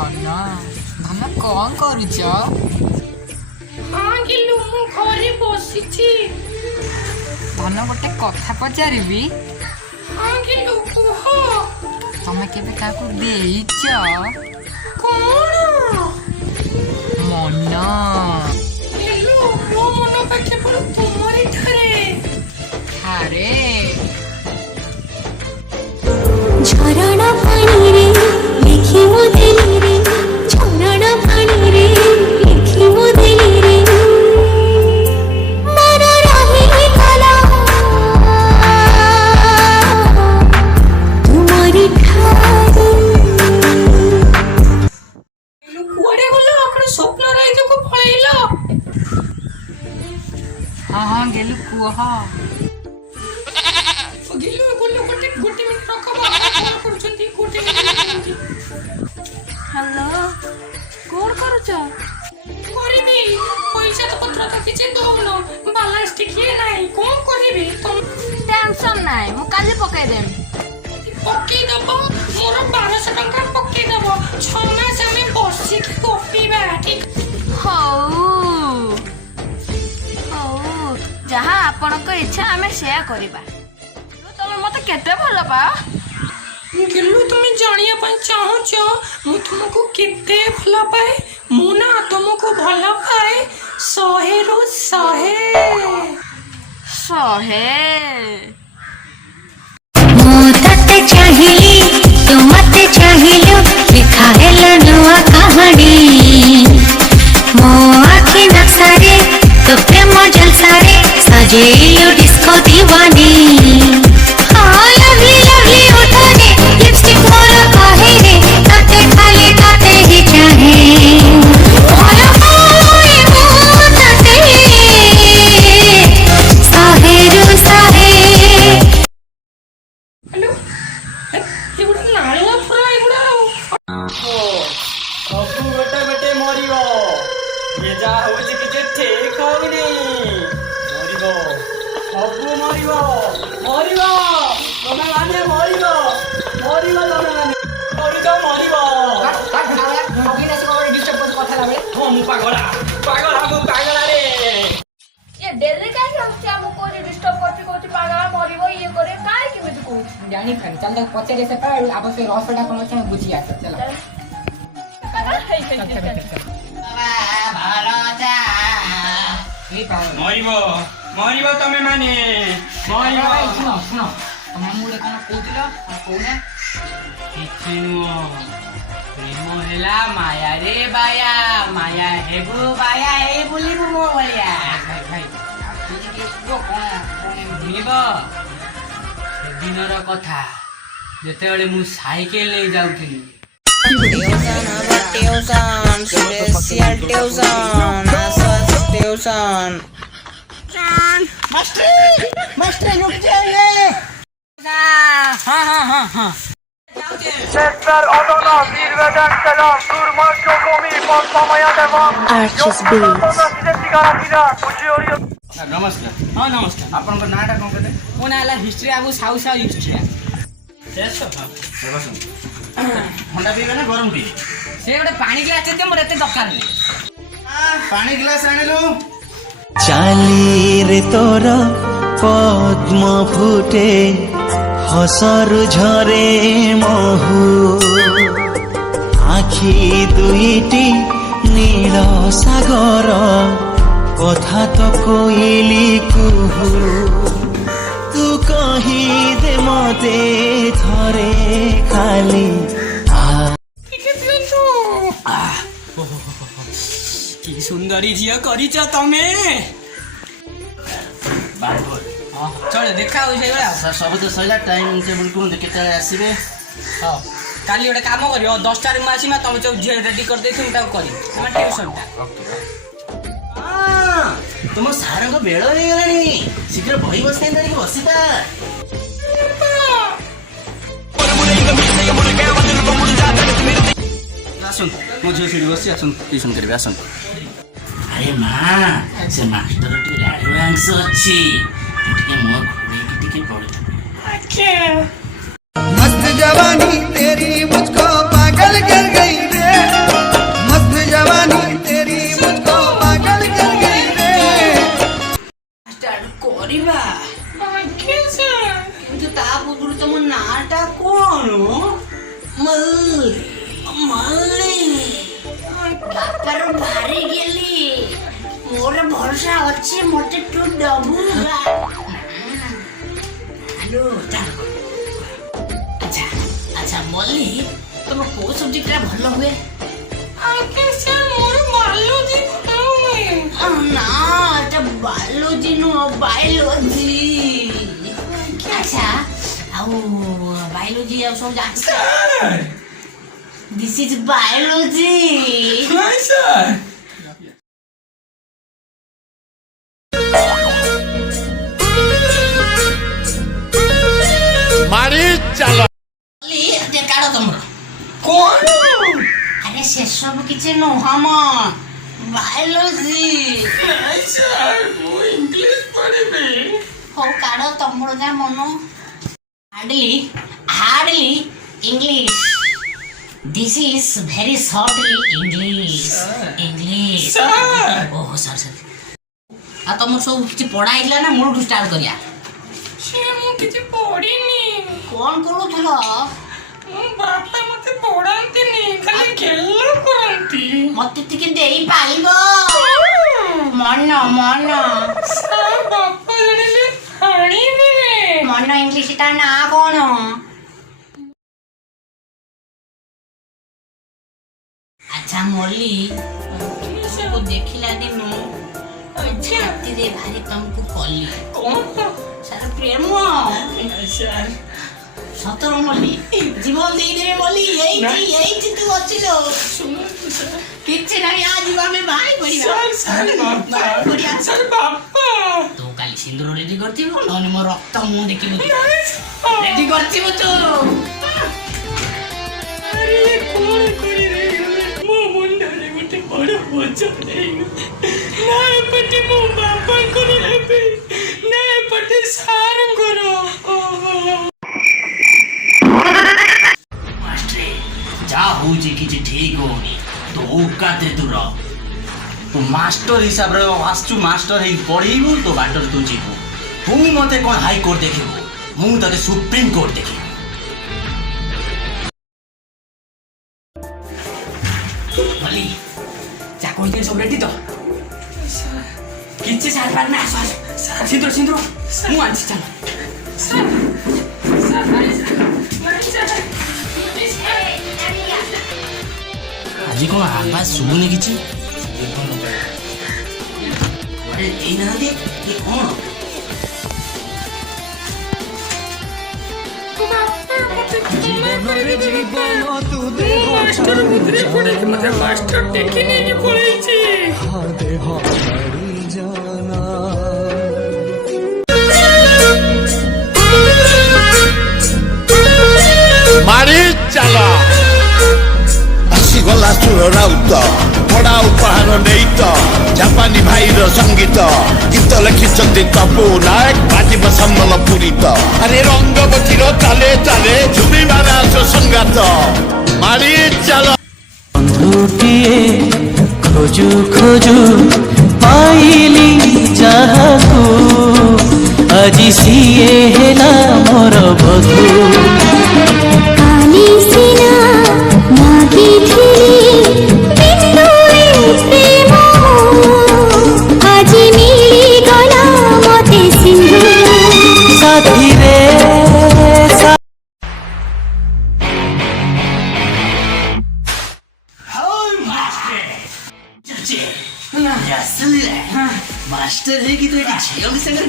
ଧନ ଧନ କଣ କରୁଛ? ହଁ ଗିଲୁ ମୁଁ ଘରେ ବସିଛି। ଧନ ଗୋଟେ କଥା ପଚାରିବି? ହଁ ଗିଲୁ କୁହ। ତମେ କେବେ କାହାକୁ ଦେଇଛ କଣ? ମନ? ଗିଲୁ ମୋ ମନ କେବଳ ତୁମରି ଠାରେ। ଆରେ ଝରଣା ପାଣିରେ ଲେଖି ମୋ ଦିଲରେ, ଝରଣା ପାଣିରେ ଲେଖି ମୋ ଦିଲରେ ମନ ରହିଗଲା ତୁମରି ଠାରେ। ଗିଲୁ କୁଆଡେ ଗଲ? ଆପଣ ସ୍ୱପ୍ନ ରାଜ୍ୟକୁ ପଳେଇଲ? ହଁ ଗେଲୁ କୁହ। ଗିଲୁ ଗୋଟେ ମିନିଟ୍ ରଖ, କଣ କରୁଛନ୍ତି? ଗୋଟେ ମିନିଟ୍। ହ୍ୟାଲୋ, କଣ କରୁଛ? କରିବି, ପଇସା ପତ୍ର ତ କିଛି ଦଉନ, ବାଲାନ୍ସ ଟିକିଏ ନାହିଁ, କଣ କରିବି? ଟେନସନ୍ ନାହିଁ, ମୁଁ କାଲି ପକେଇଦେବି। ପକେଇଦବ, ମୋର 1200 ଟଙ୍କା ପକେଇଦବ। 6 ମାସ ଆମେ ବସିକି ଗପିବା, ଠିକ? ହଉ ହଉ, ଯାହା ଆପଣଙ୍କ ଇଚ୍ଛା ଆମେ ସେୟା କରିବା। ତମେ ମତେ କେତେ ଭଲ ପାଅ? ଗିଲୁ ତୁମେ ଜାଣିବା ପାଇଁ ଚାହୁଁଛ ମୁଁ ତୁମକୁ କେତେ ଭଲ ପାଏ? ମୁଁ ନା ତୁମକୁ ଭଲ ପାଏ 100ରୁ 100। 100? ମୁଁ ତତେ ଚାହିଁଲି ତୁ ମତେ ଚାହିଁଲୁ, ଲେଖା ହେଲା ନୂଆ କାହାଣୀ ମୋ ଆଖି ନକ୍ସାରେ, ତୋ ପ୍ରେମ ଜଲସାରେ ସଜେଇଲୁ ଡିସ୍କୋ ଦିୱାନୀ। ହଁ ଲଭଲି ଲଭଲି ଓଠରେ ଲିପଷ୍ଟିକ୍ ମୋର କହେରେ, ତତେ ଖାଲି ତତେ ହିଁ ଚାହେଁ। ଭଲ ପାଏ ମୁଁ ତତେ 100ରୁ 100। ହ୍ୟାଲୋ, ଏଗୁଡ଼ା ନାଳିଆ ପୁରା ଏଗୁଡ଼ା। ସବୁ ଗୋଟେ ଗୋଟେ ମରିବ, ଇଏ ଯାହା ହଉଛି କିଛି ଠିକ ହଉନି। ମରିବ, ସବୁ ମରିବ, ମରିବ ତମେ ମାନେ, ମରିବ ମରିବ ତମେ ମାନେ, ମରିବ ମରିବ। ହଁ ମୁଁ ପାଗଳା ପାଗଳା, ମୁଁ ପାଗଳା ରେ। ଏ ଡେଲି କାହିଁକି ଆସୁଛି ଆମକୁ କହୁଛି, ଡିଷ୍ଟର୍ବ କରୁଛି, କହୁଛି ପାଗଳ ମରିବ, ଇଏ କରିବ, କାହିଁ କେମିତି କହୁଛି? ଜାଣିପାରି ଚାଲ ତାକୁ ପଚାରି ସେ ଆବଶ୍ୟକ ରହସ୍ୟଟା କଣ ଅଛି ଆମେ ବୁଝି ଆସ। ଚାଲ ମରିବ ମରିବ ତମେ ମାନେ, ମରିବ। ଶୁଣ ଶୁଣ, ତମେ ମୁଁ ଗୋଟେ କଣ କହୁଥିଲ କହୁନା? କିଛି ନୁହଁ, ପ୍ରେମ ହେଲା ମାୟା ରେ ବାୟା, ମାୟା ହେବୁ ବାୟା ହେଇ ବୁଲିବୁ ମୋ ଭଳିଆ। ଭାଇ ଟିକେ କୁହ କଣ ଶୁଣିବ, ସେଦିନର କଥା, ଯେତେବେଳେ ମୁଁ ସାଇକେଲ ନେଇ ଯାଉଥିଲି। Sesler Adana, zirveden selam. Durmak yok omi, patlamaya devam. Yolculukta size sigara filan. Uçuyor yıl. ନମସ୍କାର। ହଁ ନମସ୍କାର, ଆପଣଙ୍କ ନାଁଟା କଣ କହିଲେ? ମୋ ନାଁ ହେଲା ହିଷ୍ଟ୍ରି ବାବୁ, ସାହୁ ସାହୁ ହିଷ୍ଟ୍ରି। ଥଣ୍ଡା ପିଇବେ ନା ଗରମ ପିଇବେ? ସେ ଗୋଟେ ପାଣି ଗ୍ଲାସ ଦେତେ ମୋର ଏତେ ଦରକାର ନାହିଁ। ପାଣି ଗ୍ଲାସ ଆଣିଲୁ। ଚାଲିରେ ତୋର ପଦ୍ମ ଫୁଟେ, ହସରୁ ଝରେ ମହୁ, ଆଖି ଦୁଇଟି ନୀଳ ସାଗର, କଥା ତ କୋଇଲି କୁହୁ, ତୁ କହିଦେ ମତେ ଥରେ ଖାଲି କି ସୁନ୍ଦରୀ ଝିଅ କରିଛ ତମେ। ଚଳ ଦେଖା ହଉଛି ସେଇଭଳିଆ। ସବୁ ତ ସରିଲା, ଟାଇମ୍ ଟେବୁଲ୍ କୁହନ୍ତୁ କେତେବେଳେ ଆସିବେ? ହଁ କାଲି ଗୋଟେ କାମ କରିବ, 10ଟାରେ ମୁଁ ଆସିବି, ତମେ ସବୁ ଝିଅ ରେଡି କରିଦେଇଥିବ, ମୁଁ ତାକୁ କରିବି ତମେ ଟ୍ୟୁସନଟା। ତୁମ ସାରଙ୍କ ବେଳ ହେଇଗଲାଣି, ଶୀଘ୍ର ବହି ବସାଇ ଧରିକି ବସିବା। ଆସନ୍ତୁ, ମୋ ଝିଅ ସେଠି ବସି, ଆସନ୍ତୁ ଟ୍ୟୁସନ୍ କରିବେ, ଆସନ୍ତୁ। ଆରେ ମା, ସେ ମାଷ୍ଟର ଟିକେ ଆଡଭାନ୍ସ ଅଛି, ଟିକେ ମୁହଁ ଘୋଡ଼େଇକି ଟିକେ ପଢୁଥିବେ। मस्त जवानी तेरी मुझको पागल कर गई रे। ନାଟା କଣ? ମଲ୍ଲି ବାପାର ଭାରି ଗେଲି ମୋର ଭରସା ଅଛି ମତେ ତୁ ଦବୁ ହ୍ୟାଲୋ ଆଚ୍ଛା ଆଚ୍ଛା ମଲ୍ଲି ତମ କୋଉ ସବଜେକ୍ଟଟା ଭଲ ହୁଏ? ଆଜ୍ଞା ସାର୍ ମୋର ବାୟୋଲୋଜି ଭଲ ହୁଏ। ନା এটা ବାୟୋଲୋଜି ନୁହଁ ବାୟୋଲୋଜି ଆଚ୍ଛା ଆଉ ବାୟୋଲୋଜି ଆଉ ସବୁ ଜାଣିଛ? ଦିସ୍ ଇଜ ବାୟୋଲୋଜି ମଲ୍ଲି ଯେ କାଢ ତମର ଆରେ ସେସବୁ କିଛି ନୁହଁ ମ ବାୟୋଲୋଜି ହଉ କାଢ ତମର ଯାହା ମନ hardly English this is very shortly English ଓହୋ ସାର୍ ଆଉ ତମର ସବୁ କିଛି ପଢା ହେଇଥିଲା ନା ମୂଳଠୁ ଷ୍ଟାର୍ଟ କରିବା? ସେ ମୁଁ କିଛି ପଢିନି। କଣ କରୁଥିଲ? ମୋ ବାପା ମତେ ପଢାନ୍ତିନି ଖାଲି ଗେଲ କରନ୍ତି। ମତେ ଟିକେ ଦେଇପାରିବ ମନ ସାର୍ ବାପା ଜାଣିଲେ ହାଣିବେ। ମନ ଇଂଲିଶ ଟା ନା କଣ? ଆଚ୍ଛା ମଲ୍ଲି ସବୁ ଦେଖିଲା ଦିନୁ ଛାତିରେ ଭାରି ତମକୁ କଲି ସାର୍ ପ୍ରେମ ସତର ମଲ୍ଲି ଜୀବନ ଦେଇଦେବେ ମଲ୍ଲି ଏଇଠି ତୁ ଅଛିଲୋ କିଛି ନାହିଁ ଆ ଯିବା ଆମେ ବାହାରି ପଡିବା ତୁ କାଲି ସିନ୍ଦୁର ରେଡି କରିଥିବୁ ନହେଲେ ମୋ ରକ୍ତ ମୁଁ ଦେଖିବୁ ରେଡି କରିଥିବୁ ତୁ କଣ କରିବେ ମୋ ମୁଣ୍ଡରେ ଗୋଟେ ବଡ ବୋଝ ଦେଇଗଲା। ନା ଏପଟେ ମୋ ବାପାଙ୍କର ହେବେ ନା ଏପଟେ ସାରଙ୍କର। ଯାହା ହଉଛି କିଛି ଠିକ ହଉନି ତୋ ଉକାତରେ ତୁ ରହ ତୁ ମାଷ୍ଟର ହିସାବରେ ଆସୁଛୁ ମାଷ୍ଟର ହେଇକି ପଢେଇବୁ ତୋ ବାଟରେ ତୁ ଯିବୁ ପୁଣି ମତେ କଣ ହାଇକୋର୍ଟ ଦେଖିବୁ ମୁଁ ତତେ ସୁପ୍ରିମକୋର୍ଟ ଦେଖିବି ମଲ୍ଲି ଯା କହିଥିଲି ସବୁ ରେଡି ତ କିଛି ସାର୍ ପାର ନା ସିନ୍ଦୁର ମୁଁ ଆଣିଛି ଚାଲ ଆଜି କଣ ଆବାଜ ଶୁଭୁନି କିଛି ଦେଇନାହାନ୍ତି ଏ କଣ ମାଷ୍ଟର ବୁଦ୍ଧିରେ ପଡିକି ମତେ ମାଷ୍ଟର ଟେକି ନେଇକି ପଳେଇଛି। ଆସିଗଲା ସୁର ରାଉତ ଭଡ଼ା ଉପହାର ନେଇ ତ ଜାପାନୀ ଭାଇର ସଙ୍ଗୀତ ଗୀତ ଲେଖିଛନ୍ତି ତପୁ ନାୟକ ବାଜିବ ସମ୍ବଲପୁରୀ ତ ଆରେ ରଙ୍ଗବତୀର ଚାଲେ ଚାଲେ ଝୁମିବାର ଆସ ସଙ୍ଗାତ ମାରି ଚାଲ ବନ୍ଧୁଟିଏ ଖୋଜୁ ଖୋଜୁ ପାଇଲି ଯାହାକୁ ଆଜି ସିଏ ହେଲା ମୋର ବଧୁ ମାଷ୍ଟର ହେଇକି ତୁ ଏଠି ଝିଅଙ୍କ ସାଙ୍ଗରେ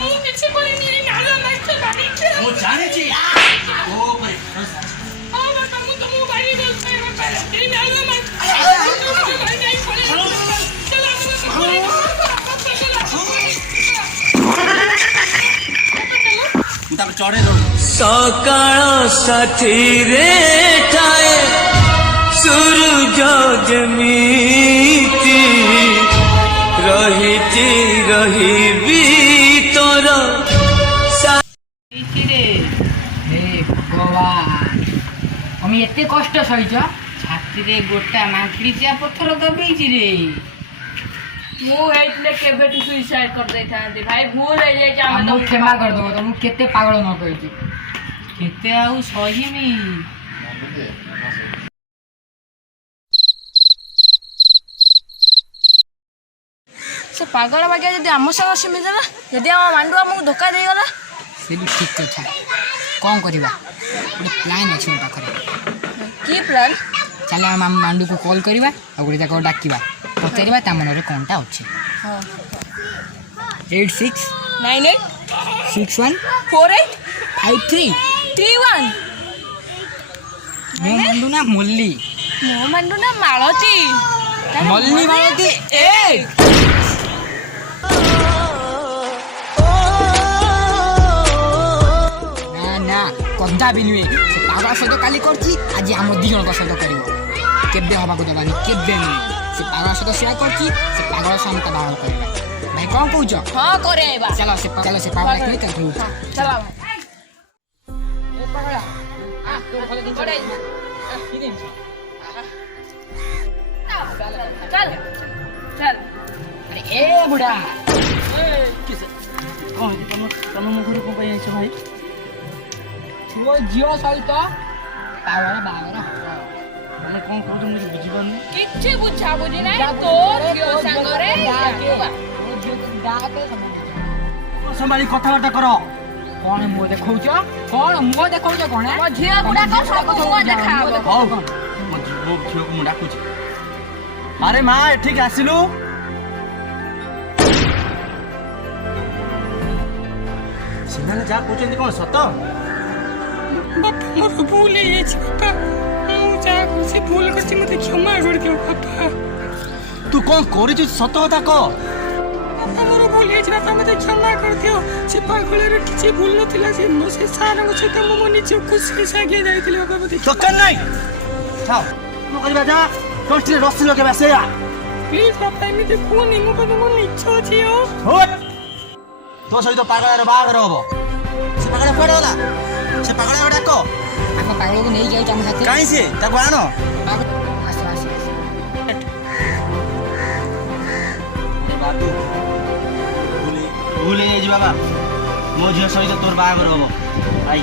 ମୁଁ କିଛି କରିନି ନାଳ ମାଷ୍ଟର ବାଡ଼ିଛି ମୁଁ ଜାଣିଛି ମୁଁ ତମକୁ ବାଡ଼ି ଦଉଛି ଏଇ ନାଳ ମାଷ୍ଟର ସକାଳ ସାଥିରେ ଥାଏ ସୂରୁଜ ଯେମିତି ରହିଛି ରହିବି তুমি এতে কষ্ট সইছ ছাতিরে গোটা মাଙ୍କିଡ଼ିଚିଆ ପଥର ଦବେଇଛି ରେ ମୁଁ ହେଇଥିଲେ କେବେଠୁ ସୁଇସାଇଡ୍ କରିଦେଇଥାନ୍ତି ଭାଇ ଭୁଲ ହେଇଯାଇଛି ଆମେ ମୁଁ ତମକୁ କ୍ଷମା କରିଦେବ ତମକୁ କେତେ ପାଗଳ ନ କହିଛି କେତେ ଆଉ ସହିମି ସେ ପାଗଳ ବାଗିଆ ଯଦି ଆମ ସହ ସେମିତି ହେଲା ଯଦି ଆମ ମାଣ୍ଡୁ ଆମକୁ ଧୋକା ଦେଇଗଲା ସେ ବି ଠିକ୍ କଥା କ'ଣ କରିବା ଗୋଟେ ପ୍ଲାନ୍ ଅଛି ମୋ ପାଖରେ କି ପ୍ଲାନ୍ ଚାଲ ଆମେ ଆମ ମାଣ୍ଡୁକୁ କଲ୍ କରିବା ଆଉ ଗୋଟେ ଜାଗାକୁ ଡାକିବା ପଚାରିବା ତା ମନରେ କ'ଣଟା ଅଛି 869861485331 ମୋ ମାଣ୍ଡୁ ନା ମଲ୍ଲି ମୋ ମାଣ୍ଡୁ ନା ମାଳତୀ ମଲ୍ଲି ମାଳତୀ ନା କଦା ବି ନୁହେଁ ସେ ପାଗଳ ସହିତ କାଲି କରିଛି ଆଜି ଆମ ଦି ଜଣଙ୍କ ସହିତ କରିବ କେବେ ହବାକୁ ଦେବାନି କେବେ ନୁହେଁ ସେ ପାଗଳ ସହିତ ସେୟା କରିଛି ସେ ପାଗଳ ସହ ଆମେ ତା ବାହାଘର କରିବା ଭାଇ କ'ଣ କହୁଛ ହଁ କରେଇବା ଚାଲ ସେ ପାଗଳ କିଣି ତାକୁ ଚାଲ ଚାଲ ଚାଲ ଏ ବୁଢ଼ା ତମ ମୁଖରୁ କ'ଣ ପାଇଁ ଯାଇଛ ଭାଇ? ପୁଅ ଝିଅ ସହିତ ପାଗଳ ବାହାଘର ହବ ତମେ କ'ଣ କହୁଛ ମୁଁ ବୁଝିପାରୁନି। କିଛି ବୁଝାବୁଝି ନାହିଁ ତୋ ଝିଅ ସାଙ୍ଗରେ ସମ୍ଭାଳି କଥାବାର୍ତ୍ତା କର। କ'ଣ ମୁହଁ ଦେଖଉଛ କ'ଣ ମୁହଁ ଦେଖଉଛ କ'ଣ ମୋ ଝିଅ ଗୁଡାକ ସବୁ ମୁହଁ ଦେଖାହବ ହଉ ମୋ ଝିଅକୁ ମୁଁ ଡାକୁଛି। ଆରେ ମା ଏଠିକି ଆସିଲୁ। ସେମାନେ ଯାହା କହୁଛନ୍ତି କ'ଣ ସତ? ବାପା ମୋର ଭୁଲ ହେଇଯାଇଛି ବାପା ମୁଁ ଯାହା କରୁଛି ଭୁଲ କରିଛି ମୋତେ କ୍ଷମା କରିଦିଅ ବାପା ତୁ କ'ଣ କରିଛୁ ସତ କଥା କହ। ବାପା ମୋର ଭୁଲ ହେଇଛି ବାପା ମୋତେ କ୍ଷମା କରିଦିଅ ସେ ପାଗଳର କିଛି ଭୁଲ ନଥିଲା ସେ ସାରଙ୍କ ସହିତ ମୁଁ ମୋ ନିଜ ଖୁସିରେ ସାଙ୍ଗେ ଯାଇଥିଲି ବାପା ମୋତେ ଦରକାର ନାହିଁ ଥାଉ କ'ଣ କରିବା ଯା ତଣ୍ଟିରେ ରସି ଲଗେଇବା ସେଇଆ। ପ୍ଲିଜ୍ ବାପା ଏମିତି କୁହନି ମୋ ପାଖେ ମୋ ନିଜ ଝିଅ ତୋ ସହିତ ପାଗଳାର ବାହାଘର ହବ। ସେ ପାଗଳ କୁଆଡ଼େ ଗଲା? ସେ ପାଗଳ ଡାକ। ଆମ ପାଗଳକୁ ନେଇ ଯାଉଛି ଆମ ସାଥି କାହିଁ ସିଏ ତାକୁ ଆଣ। ଭୁଲ ହେଇଯାଇଛି ବାବା ମୋ ଝିଅ ସହିତ ତୋର ବାହାଘର ହବ ଭାଇ।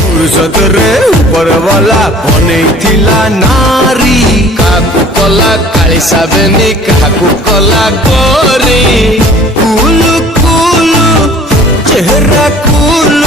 ଫୁରୁସତରେ ଉପର ବାଲା ବନେଇଥିଲା ନାରୀ କାହାକୁ କଲା କାଳିସା ବେନି କାହାକୁ କଲା କରି କୁଲୁ କୁଲୁ ଚେହେରା କୁଲୁ